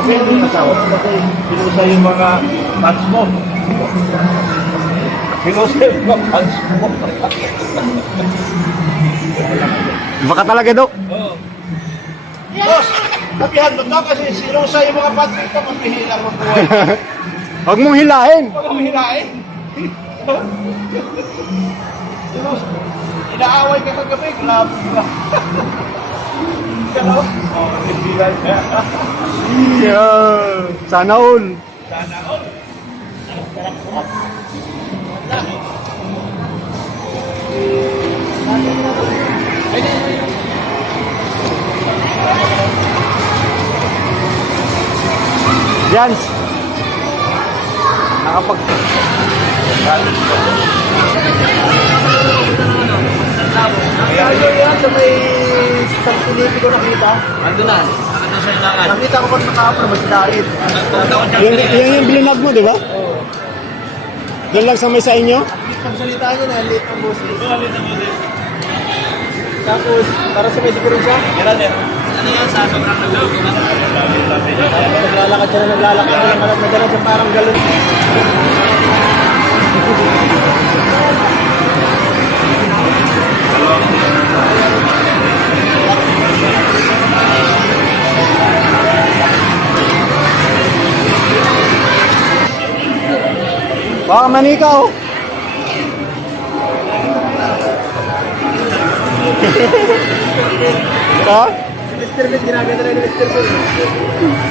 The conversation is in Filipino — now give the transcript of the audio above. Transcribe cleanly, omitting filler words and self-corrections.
Kami yung asawa kasi pinusa yung mga fans mo. Pinusa yung mga fans mo. Baka talaga, Dok. Oo. Boss, sabihan mo na kasi sinusa yung mga fans mo. Magpihilang mo buhay. Huwag mong hilahin. Huwag mong hinain. Inaaway ka kagabi. Grabe ka. Ano? Oh, nagbilan ka. Yeah. Sana all. Sana all. Jans. Nakapag... Kaya yun yan sa may Santiniti ko nakita. Ando na. Nakita sa ilangan. Nakita ko pa nakapon, mas dahil. Yung blinag mo, di ba? Oo. Doon lang sa may sa inyo? Pagsalita niya na, late ang boss. Tapos, para sa may diferensya, Ano yan sa sobrang naglaw? naglalakad siya na naglalakad na lang na gano'n siya parang galon. Baka manika, oh. Ha? Si Mr. Beat, ginaganda rin ni Mr. Beat.